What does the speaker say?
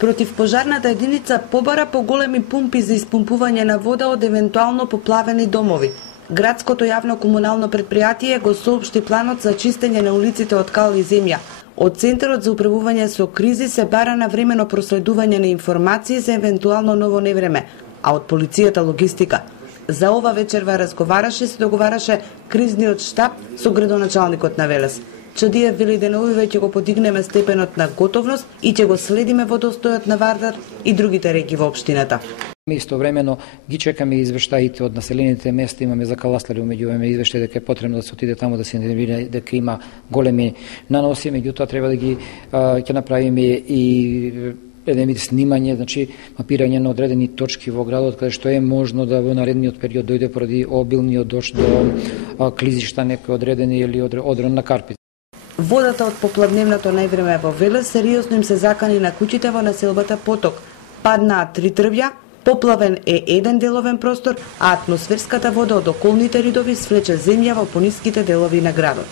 Противпожарната единица побара поголеми пумпи за испумпување на вода од евентуално поплавени домови. Градското јавно комунално предпријатие го соопшти планот за чистење на улиците од кал и земја. Од Центарот за управување со кризи се бара навремено проследување на информации за евентуално ново невреме, а од полицијата логистика. За ова вечерва разговараше и се договараше кризниот штаб со градоначалникот на Велес. Чадиев вели деновиве ќе го подигнеме степенот на готовност и ќе го следиме водостојот на Вардар и другите реки во општината. Истовремено ги чекаме извештаите од населените места, имаме за Каластари меѓувреме извештај дека е потребно да се отиде таму да се види дека има големи наноси, меѓутоа треба да ги ќе направиме и еден вид снимање, значи мапирање на одредени точки во градот каде што е можно да во наредниот период дојде поради обилниот дожд до клизишта некои одредени или одрон на карпи. Водата од поплавневното највреме во Велес сериозно им се закани на куќите во населбата Поток. Паднаа 3 трвја, поплавен е еден деловен простор, а атмосферската вода од околните ридови свлече земја во пониските делови на градот.